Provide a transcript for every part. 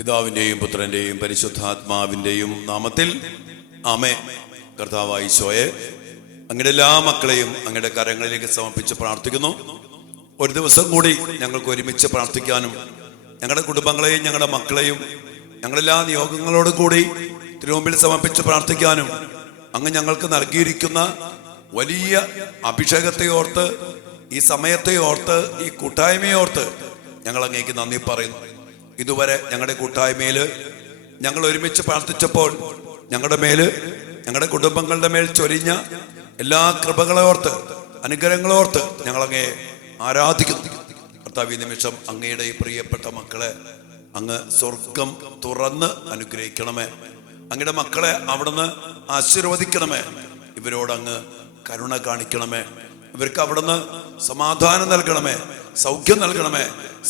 പിതാവിൻ്റെയും പുത്രൻ്റെയും പരിശുദ്ധാത്മാവിൻ്റെയും നാമത്തിൽ ആമേൻ. കർത്താവായ ഈശോയെ, അങ്ങയുടെ എല്ലാ മക്കളെയും അങ്ങയുടെ കരങ്ങളിലേക്ക് സമർപ്പിച്ച് പ്രാർത്ഥിക്കുന്നു. ഒരു ദിവസം കൂടി ഞങ്ങൾക്ക് ഒരുമിച്ച് പ്രാർത്ഥിക്കാനും ഞങ്ങളുടെ കുടുംബങ്ങളെയും ഞങ്ങളുടെ മക്കളെയും ഞങ്ങളെല്ലാ നിയോഗങ്ങളോടും കൂടി തിരുമുമ്പിൽ സമർപ്പിച്ച് പ്രാർത്ഥിക്കാനും അങ്ങ് ഞങ്ങൾക്ക് നൽകിയിരിക്കുന്ന വലിയ അഭിഷേകത്തെ ഓർത്ത്, ഈ സമയത്തെ ഓർത്ത്, ഈ കൂട്ടായ്മയെ ഓർത്ത് ഞങ്ങൾ അങ്ങേക്ക് നന്ദി പറയുന്നു. ഇതുവരെ ഞങ്ങളുടെ കൂട്ടായ്മയിൽ ഞങ്ങൾ ഒരുമിച്ച് പ്രാർത്ഥിച്ചപ്പോൾ ഞങ്ങളുടെ മേല്, ഞങ്ങളുടെ കുടുംബങ്ങളുടെ മേൽ ചൊരിഞ്ഞ എല്ലാ കൃപകളെ ഓർത്ത്, അനുഗ്രഹങ്ങളെ ഓർത്ത് ഞങ്ങൾ അങ്ങയെ ആരാധിക്കുന്നു. കർത്താവ്, ഈ നിമിഷം അങ്ങയുടെ ഈ പ്രിയപ്പെട്ട മക്കളെ അങ്ങ് സ്വർഗം തുറന്ന് അനുഗ്രഹിക്കണമേ. അങ്ങയുടെ മക്കളെ അവിടുന്ന് ആശീർവദിക്കണമേ. ഇവരോട് അങ്ങ് കരുണ കാണിക്കണമേ. ഇവർക്ക് അവിടുന്ന് സമാധാനം നൽകണമേ, സൗഖ്യം നൽകണമേ,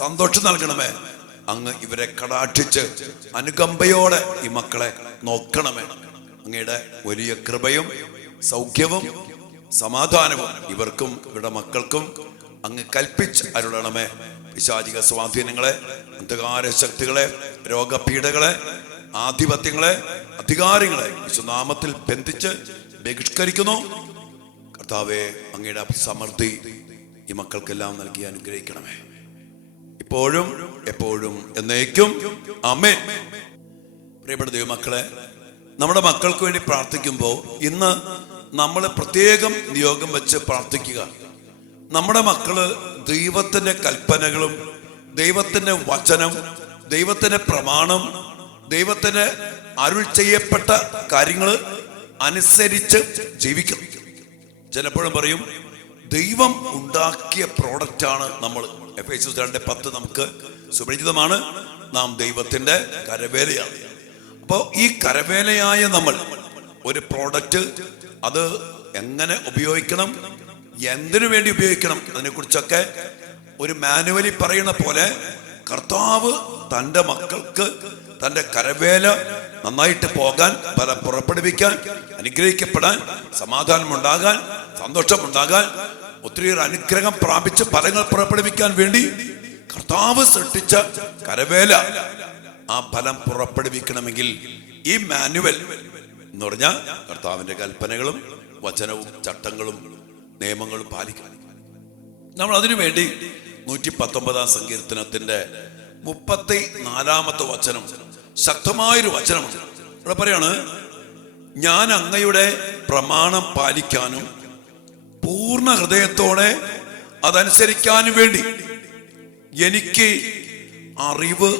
സന്തോഷം നൽകണമേ. അങ്ങ് ഇവരെ കടാക്ഷിച്ച് അനുകമ്പയോടെ ഈ മക്കളെ നോക്കണമേ. അങ്ങയുടെ വലിയ കൃപയും സൗഖ്യവും സമാധാനവും ഇവർക്കും ഇവരുടെ മക്കൾക്കും അങ്ങ് കൽപ്പിച്ച് അരുളണമേ. പിശാചിക സ്വാധീനങ്ങളെ, അന്ധകാര ശക്തികളെ, രോഗപീഠകളെ, ആധിപത്യങ്ങളെ, അധികാരങ്ങളെ യേശുനാമത്തിൽ ബന്ധിച്ച് ബഹിഷ്കരിക്കുന്നു. കർത്താവേ, അങ്ങയുടെ സമൃദ്ധി ഈ മക്കൾക്കെല്ലാം നൽകി അനുഗ്രഹിക്കണമേ, ഇപ്പോഴും എപ്പോഴും എന്നേക്കും ആമേൻ. പ്രിയപ്പെട്ട ദൈവമക്കളെ, നമ്മുടെ മക്കൾക്ക് വേണ്ടി പ്രാർത്ഥിക്കുമ്പോൾ ഇന്ന് നമ്മൾ പ്രത്യേകം നിയോഗം വെച്ച് പ്രാർത്ഥിക്കുക. നമ്മുടെ മക്കള് ദൈവത്തിന്റെ കൽപ്പനകളും ദൈവത്തിന്റെ വചനം, ദൈവത്തിന്റെ പ്രമാണം, ദൈവത്തിന് അരുൾ ചെയ്യപ്പെട്ട കാര്യങ്ങൾ അനുസരിച്ച് ജീവിക്കണം. ചിലപ്പോഴും പറയും, ദൈവം ഉണ്ടാക്കിയ പ്രോഡക്റ്റാണ് നമ്മൾ. എഫേസ്യസ് 2:10 നമുക്ക് സുപരിചിതമാണ്. നാം ദൈവത്തിന്റെ കരവേലയാണ്. അപ്പോൾ ഈ കരവേലയായ നമ്മൾ ഒരു പ്രോഡക്റ്റ്, അത് എങ്ങനെ ഉപയോഗിക്കണം, എന്തിനു വേണ്ടി ഉപയോഗിക്കണം, അതിനെക്കുറിച്ചൊക്കെ ഒരു മാനുവലി പറയുന്ന പോലെ കർത്താവ് തൻ്റെ മക്കൾക്ക് തൻ്റെ കരവേല നന്നായിട്ട് പോകാൻ, ഫലം പുറപ്പെടുവിക്കാൻ, അനുഗ്രഹിക്കപ്പെടാൻ, സമാധാനമുണ്ടാകാൻ, സന്തോഷമുണ്ടാകാൻ, ഒത്തിരിയേറെ അനുഗ്രഹം പ്രാപിച്ച് ഫലങ്ങൾ പുറപ്പെടുവിക്കാൻ വേണ്ടി കർത്താവ് സൃഷ്ടിച്ച കരവേല, ആ ഫലം പുറപ്പെടുവിക്കണമെങ്കിൽ ഈ മാനുവൽ എന്ന് പറഞ്ഞാൽ കർത്താവിന്റെ കൽപ്പനകളും വചനവും ചട്ടങ്ങളും നിയമങ്ങളും പാലിക്കണം. നമ്മൾ അതിനുവേണ്ടി 119 സങ്കീർത്തനത്തിന്റെ 34 വചനം, ശക്തമായൊരു വചനമാണ്. ഇവിടെ പറയാണ്, ഞാൻ അങ്ങയുടെ പ്രമാണം പാലിക്കാനും പൂർണ്ണ ഹൃദയത്തോടെ അതനുസരിക്കാനും വേണ്ടി എനിക്ക് അറിവ്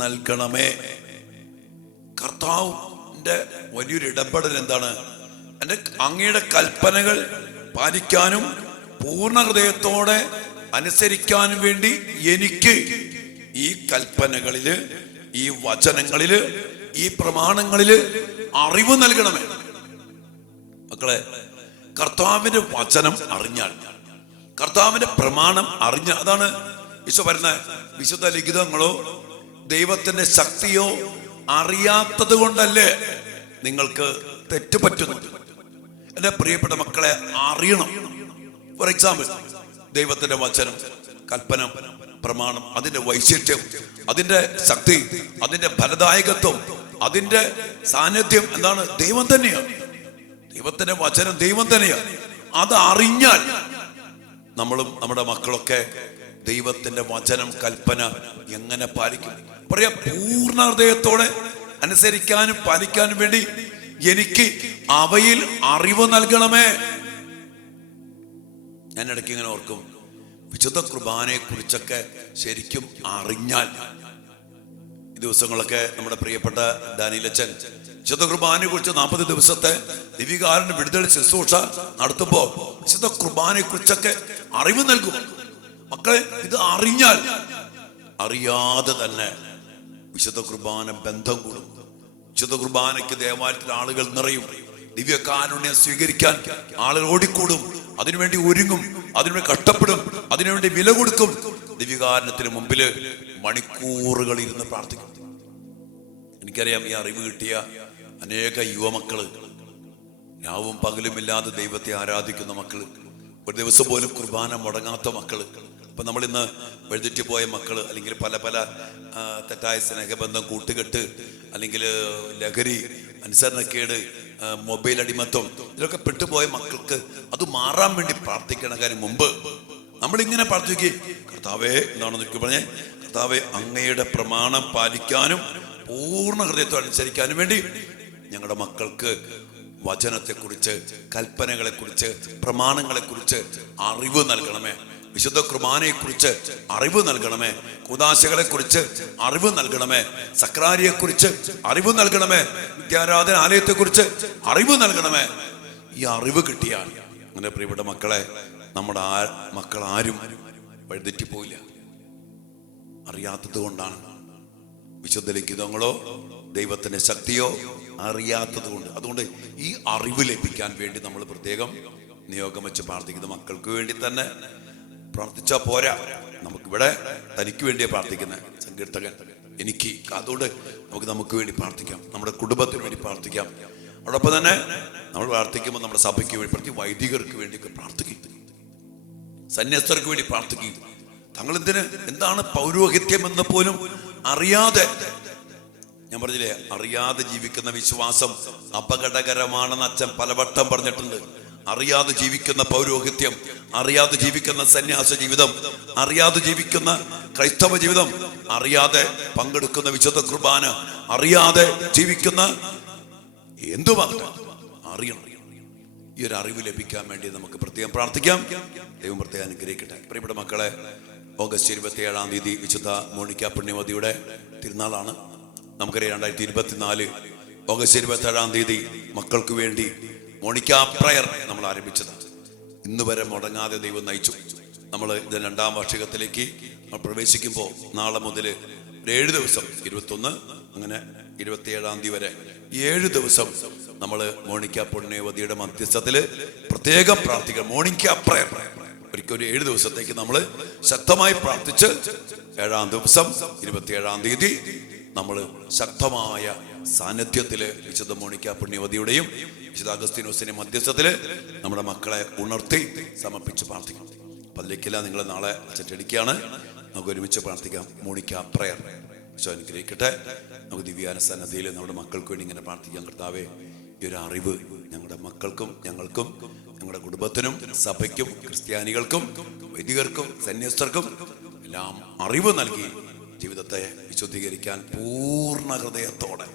നൽകണമേ. കർത്താവിന്റെ വലിയൊരു ഇടപെടൽ എന്താണ്? എൻ്റെ അങ്ങയുടെ കൽപ്പനകൾ പാലിക്കാനും പൂർണ്ണ ഹൃദയത്തോടെ അനുസരിക്കാനും വേണ്ടി എനിക്ക് ഈ കൽപ്പനകളില്, ഈ വചനങ്ങളില്, ഈ പ്രമാണങ്ങളില് അറിവ് നൽകണമേ. മക്കളെ, കർത്താവിന്റെ വചനം അറിഞ്ഞാൽ, കർത്താവിന്റെ പ്രമാണം അറിഞ്ഞാൽ, അതാണ് ഈശോ പറയുന്ന വിശുദ്ധ ലിഖിതങ്ങളോ ദൈവത്തിന്റെ ശക്തിയോ അറിയാത്തത് കൊണ്ടല്ലേ നിങ്ങൾക്ക് തെറ്റുപറ്റുന്നത്. എൻ്റെ പ്രിയപ്പെട്ട മക്കളെ, അറിയണം. ഫോർ എക്സാമ്പിൾ, ദൈവത്തിന്റെ വചനം, കൽപ്പന, പ്രമാണം, അതിന്റെ വൈശിഷ്ട്യം, അതിന്റെ ശക്തി, അതിന്റെ ഫലദായകത്വം, അതിന്റെ സാന്നിധ്യം എന്താണ്? ദൈവം തന്നെയാണ്. ദൈവത്തിന്റെ വചനം ദൈവം തന്നെയാണ്. അത് അറിഞ്ഞാൽ നമ്മളും നമ്മുടെ മക്കളൊക്കെ ദൈവത്തിന്റെ വചനം, കൽപ്പന എങ്ങനെ പാലിക്കും? പറയാ, പൂർണ്ണ ഹൃദയത്തോടെ അനുസരിക്കാനും പാലിക്കാനും വേണ്ടി എനിക്ക് അവയിൽ അറിവ് നൽകണമേ. ഞാൻ ഇടയ്ക്ക് ഇങ്ങനെ ഓർക്കും, വിശുദ്ധ കുർബാനയെ കുറിച്ചൊക്കെ ശരിക്കും അറിഞ്ഞാൽ, ഈ ദിവസങ്ങളൊക്കെ നമ്മുടെ പ്രിയപ്പെട്ട ഡാനിയലച്ചൻ വിശുദ്ധ കുർബാനയെ കുറിച്ച് 40 ദിവസത്തെ ദിവ്യകാരുണ്യ വിടുതൽ ശുശ്രൂഷ നടത്തുമ്പോൾ വിശുദ്ധ കുർബാനയെ കുറിച്ചൊക്കെ അറിവ് നൽകും. മക്കളെ, ഇത് അറിഞ്ഞാൽ, അറിയാതെ തന്നെ വിശുദ്ധ കുർബാന ബന്ധം കൂടും. വിശുദ്ധ കുർബാനയ്ക്ക് ദേവാലയത്തിൽ ആളുകൾ നിറയും. ദിവ്യകാരുണ്യം സ്വീകരിക്കാൻ ആളുകൾ ഓടിക്കൂടും, അതിനുവേണ്ടി ഒരുങ്ങും, അതിനുവേണ്ടി കഷ്ടപ്പെടും, അതിനുവേണ്ടി വില കൊടുക്കും. ദിവ്യകാരുണ്യത്തിന് മുമ്പില് മണിക്കൂറുകൾ ഇരുന്ന് പ്രാർത്ഥിക്കും. എനിക്കറിയാം, ഈ അറിവ് കിട്ടിയ അനേക യുവമക്കള്, രാവും പകലുമില്ലാതെ ദൈവത്തെ ആരാധിക്കുന്ന മക്കള്, ഒരു ദിവസം പോലും കുർബാന മുടങ്ങാത്ത മക്കള്, അപ്പം നമ്മളിന്ന് വഴിതെറ്റി പോയ മക്കൾ, അല്ലെങ്കിൽ പല പല തെറ്റായ സ്നേഹബന്ധം, കൂട്ടുകെട്ട്, അല്ലെങ്കിൽ ലഹരി, അനുസരണക്കേട്, മൊബൈൽ അടിമത്വം, ഇതിലൊക്കെ പെട്ടുപോയ മക്കൾക്ക് അത് മാറാൻ വേണ്ടി പ്രാർത്ഥിക്കണതിന് മുമ്പ് നമ്മളിങ്ങനെ പ്രാർത്ഥിക്കുക, കർത്താവേ എന്താണെന്ന് എനിക്ക് പറഞ്ഞേ, കർത്താവേ അങ്ങയുടെ പ്രമാണം പാലിക്കാനും പൂർണ്ണ ഹൃദയത്തോടെ അനുസരിക്കാനും വേണ്ടി ഞങ്ങളുടെ മക്കൾക്ക് വചനത്തെക്കുറിച്ച്, കൽപ്പനകളെക്കുറിച്ച്, പ്രമാണങ്ങളെക്കുറിച്ച് അറിവ് നൽകണമേ. വിശുദ്ധ കുർബാനയെക്കുറിച്ച് അറിവ് നൽകണമേ. കൂദാശകളെക്കുറിച്ച് അറിവ് നൽകണമേ. സക്രാരിയെക്കുറിച്ച് അറിവ് നൽകണമേ. വിദ്യാരാധന ആലയത്തെക്കുറിച്ച് അറിവ് നൽകണമേ. ഈ അറിവ് കിട്ടിയാൽ അങ്ങനെ പ്രിയപ്പെട്ട മക്കളെ, നമ്മുടെ മക്കൾ ആരും വഴിതെറ്റിപ്പോയില്ല. അറിയാത്തത് കൊണ്ടാണ്. വിശുദ്ധ ലിഖിതങ്ങളോ ദൈവത്തിന്റെ ശക്തിയോ അറിയാത്തത് കൊണ്ട്. അതുകൊണ്ട് ഈ അറിവ് ലഭിക്കാൻ വേണ്ടി നമ്മൾ പ്രത്യേകം നിയോഗം വെച്ച് പ്രാർത്ഥിക്കുന്ന മക്കൾക്ക് വേണ്ടി തന്നെ പ്രാർത്ഥിച്ചാൽ പോരാ. നമുക്കിവിടെ തനിക്ക് വേണ്ടിയാ പ്രാർത്ഥിക്കുന്നത് സങ്കീർത്തകൻ, എനിക്ക്. അതുകൊണ്ട് നമുക്ക് വേണ്ടി പ്രാർത്ഥിക്കാം, നമ്മുടെ കുടുംബത്തിന് വേണ്ടി പ്രാർത്ഥിക്കാം. അതോടൊപ്പം തന്നെ നമ്മൾ പ്രാർത്ഥിക്കുമ്പോൾ നമ്മുടെ സഭയ്ക്ക് വേണ്ടി, പ്രത്യേക വൈദികർക്ക് വേണ്ടിയൊക്കെ പ്രാർത്ഥിക്കും, സന്യസ്തർക്ക് വേണ്ടി പ്രാർത്ഥിക്കും. എന്താണ് പൗരോഹിത്യം എന്ന് പോലും അറിയാതെ, ഞാൻ പറഞ്ഞില്ലേ, അറിയാതെ ജീവിക്കുന്ന വിശ്വാസം അപകടകരമാണെന്ന് അച്ഛൻ പലവട്ടം പറഞ്ഞിട്ടുണ്ട്. അറിയാതെ ജീവിക്കുന്ന പൗരോഹിത്യം, അറിയാതെ ജീവിക്കുന്ന സന്യാസ ജീവിതം, അറിയാതെ ജീവിക്കുന്ന ക്രൈസ്തവ ജീവിതം, അറിയാതെ പങ്കെടുക്കുന്ന വിശുദ്ധ കുർബാന, അറിയാതെ ജീവിക്കുന്ന എന്തുമാകട്ടെ അറിയണം. ഈ ഒരു അറിവ് ലഭിക്കാൻ വേണ്ടി നമുക്ക് പ്രത്യേകം പ്രാർത്ഥിക്കാം. ദൈവം പ്രത്യേകം അനുഗ്രഹിക്കട്ടെ. പ്രിയപ്പെട്ട മക്കളെ, ഓഗസ്റ്റ് 27-ാം തീയതി വിശുദ്ധ മോണിക്ക പുണ്യവതിയുടെ തിരുനാളാണ്. നമുക്കറിയാം 2024 ഓഗസ്റ്റ് 27-ാം തീയതി മക്കൾക്ക് വേണ്ടി മോണിക്ക പ്രയർ നമ്മൾ ആരംഭിച്ചത്. ഇന്ന് വരെ മുടങ്ങാതെ ദൈവം നയിച്ചു. നമ്മൾ ഇത് 2ാം വാർഷികത്തിലേക്ക് പ്രവേശിക്കുമ്പോൾ നാളെ മുതൽ 7 ദിവസം, 21 അങ്ങനെ 27-ാം തീയതി വരെ 7 ദിവസം നമ്മൾ മോണിക്ക പുണ്യവതിയുടെ മധ്യസ്ഥത്തിൽ പ്രത്യേകം പ്രാർത്ഥിക്കണം. മോണിക്ക പ്രയർ ഒരിക്കലും 7 ദിവസത്തേക്ക് നമ്മൾ ശക്തമായി പ്രാർത്ഥിച്ച് 7-ാം ദിവസം 27-ാം തീയതി നമ്മൾ ശക്തമായ സാന്നിധ്യത്തില് വിശുദ്ധ മോണിക്ക പുണ്യവതിയുടെയും വിശുദ്ധ അഗസ്തീനോസിന്റെ മധ്യസ്ഥത്തില് നമ്മുടെ മക്കളെ ഉണർത്തി സമർപ്പിച്ച് പ്രാർത്ഥിക്കണം. അപ്പൊ അതിലേക്കെല്ലാം നിങ്ങൾ നാളെ ക്ഷണിക്കുകയാണ്. നമുക്ക് ഒരുമിച്ച് പ്രാർത്ഥിക്കാം. മോണിക്ക പ്രയർ അനുഗ്രഹിക്കട്ടെ. നമുക്ക് ദിവ്യാന സന്നദ്ധിയിൽ നമ്മുടെ മക്കൾക്ക് വേണ്ടി ഇങ്ങനെ പ്രാർത്ഥിക്കാം. കർത്താവേ, ഈ ഒരു അറിവ് ഞങ്ങളുടെ മക്കൾക്കും ഞങ്ങൾക്കും ഞങ്ങളുടെ കുടുംബത്തിനും സഭയ്ക്കും ക്രിസ്ത്യാനികൾക്കും വൈദികർക്കും സന്യസ്തർക്കും എല്ലാം അറിവ് നൽകി ജീവിതത്തെ വിശുദ്ധീകരിക്കാൻ പൂർണ്ണ ഹൃദയത്തോടെ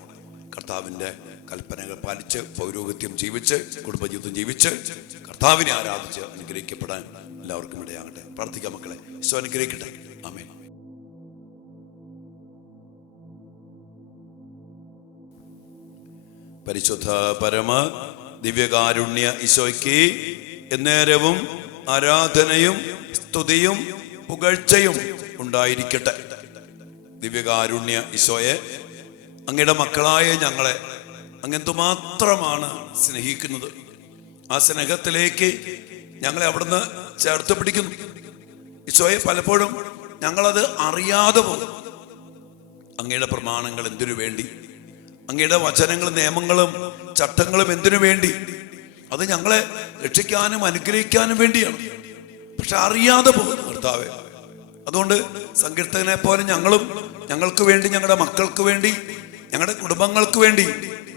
കർത്താവിൻ്റെ കൽപ്പനകൾ പാലിച്ച് പൗരോഹിത്യം ജീവിച്ച് കുടുംബജീവിതം ജീവിച്ച് കർത്താവിനെ ആരാധിച്ച് അനുഗ്രഹിക്കപ്പെടാൻ എല്ലാവർക്കും ഇടയാകട്ടെ. പ്രാർത്ഥിക്കാം മക്കളെ. ഈശോ അനുഗ്രഹിക്കട്ടെ. ആമേൻ. പരിശുദ്ധ പരമ ദിവ്യകാരുണ്യ ഈശോയ്ക്ക് എന്നേരവും ആരാധനയും സ്തുതിയും പുകഴ്ചയും ഉണ്ടായിരിക്കട്ടെ. ദിവ്യകാരുണ്യ ഈശോയെ, അങ്ങയുടെ മക്കളായ ഞങ്ങളെ അങ്ങ് എന്തുമാത്രമാണ് സ്നേഹിക്കുന്നത്. ആ സ്നേഹത്തിലേക്ക് ഞങ്ങളെ അവിടുന്ന് ചേർത്ത് പിടിക്കുന്നു. ഈശോയെ, പലപ്പോഴും ഞങ്ങളത് അറിയാതെ പോകും. അങ്ങയുടെ പ്രമാണങ്ങൾ എന്തിനു വേണ്ടി, അങ്ങയുടെ വചനങ്ങളും നിയമങ്ങളും ചട്ടങ്ങളും എന്തിനു വേണ്ടി? അത് ഞങ്ങളെ രക്ഷിക്കാനും അനുഗ്രഹിക്കാനും വേണ്ടിയാണ്. പക്ഷെ അറിയാതെ പോകുന്നു കർത്താവേ. അതുകൊണ്ട് സങ്കീർത്തകനെ പോലെ ഞങ്ങളും ഞങ്ങൾക്ക് വേണ്ടി, ഞങ്ങളുടെ മക്കൾക്ക് വേണ്ടി, ഞങ്ങളുടെ കുടുംബങ്ങൾക്ക് വേണ്ടി,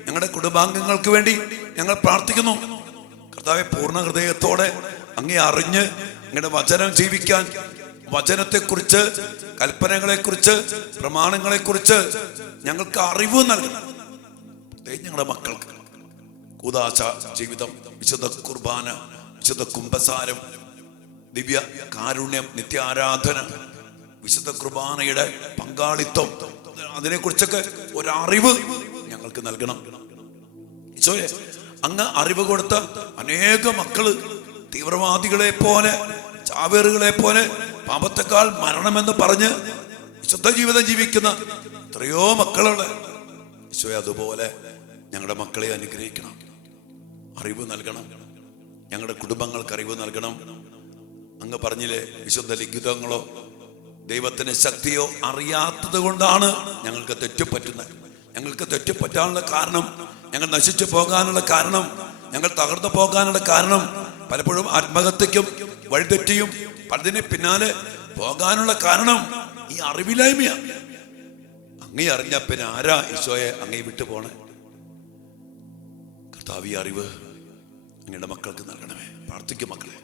ഞങ്ങളുടെ കുടുംബാംഗങ്ങൾക്ക് വേണ്ടി ഞങ്ങൾ പ്രാർത്ഥിക്കുന്നു. കർത്താവെ, പൂർണ്ണ ഹൃദയത്തോടെ അങ്ങേ അറിഞ്ഞ് അങ്ങയുടെ വചനം ജീവിക്കാൻ, വചനത്തെക്കുറിച്ച്, കൽപ്പനകളെക്കുറിച്ച്, പ്രമാണങ്ങളെക്കുറിച്ച് ഞങ്ങൾക്ക് അറിവ് നൽകണം. ഞങ്ങളുടെ മക്കൾക്ക് കൂദാശ ജീവിതം, വിശുദ്ധ കുർബാന, വിശുദ്ധ കുംഭസാരം, ദിവ്യ കാരുണ്യം, നിത്യാരാധന, വിശുദ്ധ കുർബാനയുടെ പങ്കാളിത്തം, അതിനെക്കുറിച്ചൊക്കെ ഒരറിവ് ഞങ്ങൾക്ക് നൽകണം. ഈശോയെ, അങ്ങ് അറിവ് കൊടുത്ത അനേക മക്കള് തീവ്രവാദികളെ പോലെ, ചാവേറുകളെ പോലെ, പാപത്തെക്കാൾ മരണമെന്ന് പറഞ്ഞ് വിശുദ്ധ ജീവിതം ജീവിക്കുന്ന എത്രയോ മക്കളുണ്ട്. ഈശോയെ, അതുപോലെ ഞങ്ങളുടെ മക്കളെ അനുഗ്രഹിക്കണം, അറിവ് നൽകണം, ഞങ്ങളുടെ കുടുംബങ്ങൾക്ക് അറിവ് നൽകണം. അങ്ങ് പറഞ്ഞില്ലേ, വിശുദ്ധ ലിഖിതങ്ങളോ ദൈവത്തിന്റെ ശക്തിയോ അറിയാത്തത് കൊണ്ടാണ് ഞങ്ങൾക്ക് തെറ്റുപറ്റുന്നത്. ഞങ്ങൾക്ക് തെറ്റുപറ്റാനുള്ള കാരണം, ഞങ്ങൾ നശിച്ചു പോകാനുള്ള കാരണം, ഞങ്ങൾ തകർന്നു പോകാനുള്ള കാരണം പലപ്പോഴും ആത്മഹത്യക്കും വഴിതെറ്റിയും പലതിന് പിന്നാലെ പോകാനുള്ള കാരണം ഈ അറിവില്ലായ്മയാണ്. അങ്ങേ അറിഞ്ഞ പിന്നെ ആരാ ഈശോയെ അങ്ങേ വിട്ടു പോണേ? കർത്താവ്, ഈ അറിവ് അങ്ങയുടെ മക്കൾക്ക് നൽകണമേ. പ്രാർത്ഥിക്കും മക്കളെ,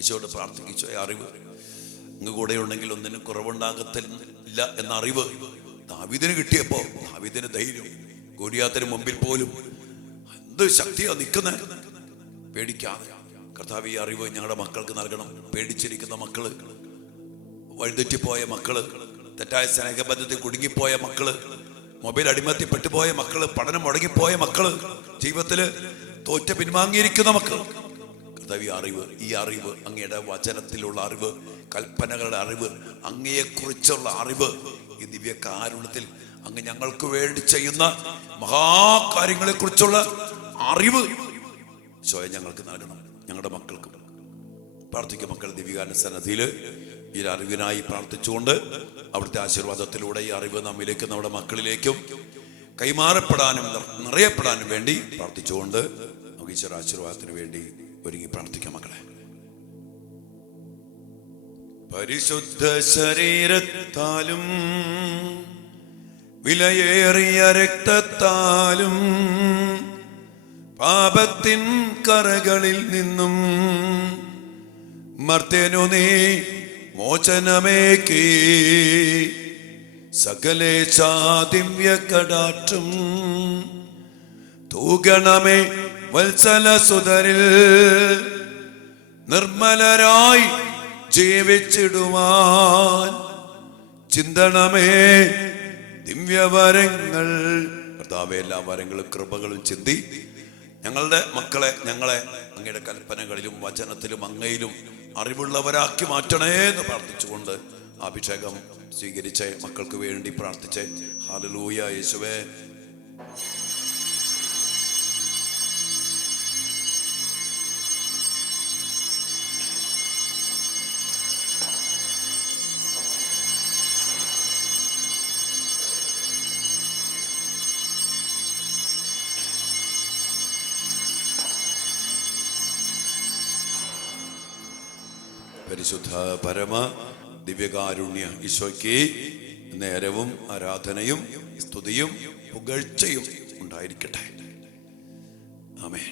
ഈശോയോട് പ്രാർത്ഥിക്കും. ഈശോയെ, അറിവ് അങ്ങ് കൂടെ ഉണ്ടെങ്കിൽ ഒന്നിനും കുറവുണ്ടാകത്തില്ല എന്ന അറിവ് ദാവീദിന് കിട്ടിയപ്പോ ദാവീദിന് ധൈര്യം. ഗോലിയാത്തിന് മുമ്പിൽ പോലും എന്ത് ശക്തിയാ നിൽക്കുന്നത്, പേടിക്കാതെ. കർത്താവ്, ഈ അറിവ് ഞങ്ങളുടെ മക്കൾക്ക് നൽകണം. പേടിച്ചിരിക്കുന്ന മക്കള്, വഴിതെറ്റിപ്പോയ മക്കള്, തെറ്റായ സ്നേഹബന്ധത്തിൽ കുടുങ്ങിപ്പോയ മക്കള്, മൊബൈൽ അടിമത്തിപ്പെട്ടുപോയ മക്കള്, പഠനം മുടങ്ങിപ്പോയ മക്കള്, ജീവിതത്തില് തോറ്റ പിൻവാങ്ങിയിരിക്കുന്ന മക്കൾ, കർത്താവ്, ഈ അറിവ് അങ്ങയുടെ വചനത്തിലുള്ള അറിവ്, കൽപ്പനകളുടെ അറിവ്, അങ്ങയെക്കുറിച്ചുള്ള അറിവ്, ഈ ദിവ്യകാരുണ്യത്തിൽ അങ്ങ് ഞങ്ങൾക്ക് വേണ്ടി ചെയ്യുന്ന മഹാകാര്യങ്ങളെ കുറിച്ചുള്ള അറിവ് സ്വയം ഞങ്ങൾക്ക് നൽകണം, ഞങ്ങളുടെ മക്കൾക്ക്. പ്രാർത്ഥിക്കും മക്കൾ. ദിവ്യകാരുണ്യ സന്നിധിയിൽ ഈ അറിവിനായി പ്രാർത്ഥിച്ചുകൊണ്ട് അവിടുത്തെ ആശീർവാദത്തിലൂടെ ഈ അറിവ് നമ്മിലേക്കും നമ്മുടെ മക്കളിലേക്കും കൈമാറപ്പെടാനും നിറയപ്പെടാനും വേണ്ടി പ്രാർത്ഥിച്ചുകൊണ്ട് നമുക്ക് ഈശ്വര ആശീർവാദത്തിന് വേണ്ടി ഒരുങ്ങി പ്രാർത്ഥിക്കാം മക്കളെ. പരിശുദ്ധ ശരീരത്താലും വിലയേറിയ രക്തത്താലും പാപത്തിൻ കറകളിൽ നിന്നും മർത്യനു നീ മോചനമേകി സകലേശാ ദിവ്യ കടാക്ഷം തൂകണമേ വത്സല സുതരിൽ നിർമ്മലരായി ജീവിച്ചിടുവാൻ ചിന്തണമേ ദിവ്യവരങ്ങൾ. കർത്താവേ, എല്ലാ വരങ്ങളും കൃപകളും ചിന്തി ഞങ്ങളുടെ മക്കളെ, ഞങ്ങളെ അങ്ങയുടെ കൽപ്പനകളിലും വചനത്തിലും അങ്ങയിലും അറിവുള്ളവരാക്കി മാറ്റണേ എന്ന് പ്രാർത്ഥിച്ചുകൊണ്ട് അഭിഷേകം സ്വീകരിച്ച് മക്കൾക്ക് വേണ്ടി പ്രാർത്ഥിച്ച് ഹല്ലേലൂയ. യേശുവേ, പരിശുദ്ധ പരമ ദിവ്യകാരുണ്യ ഈശോയ്ക്ക് നേരവും ആരാധനയും സ്തുതിയും പുകഴ്ചയും ഉണ്ടായിരിക്കട്ടെ. ആമേൻ.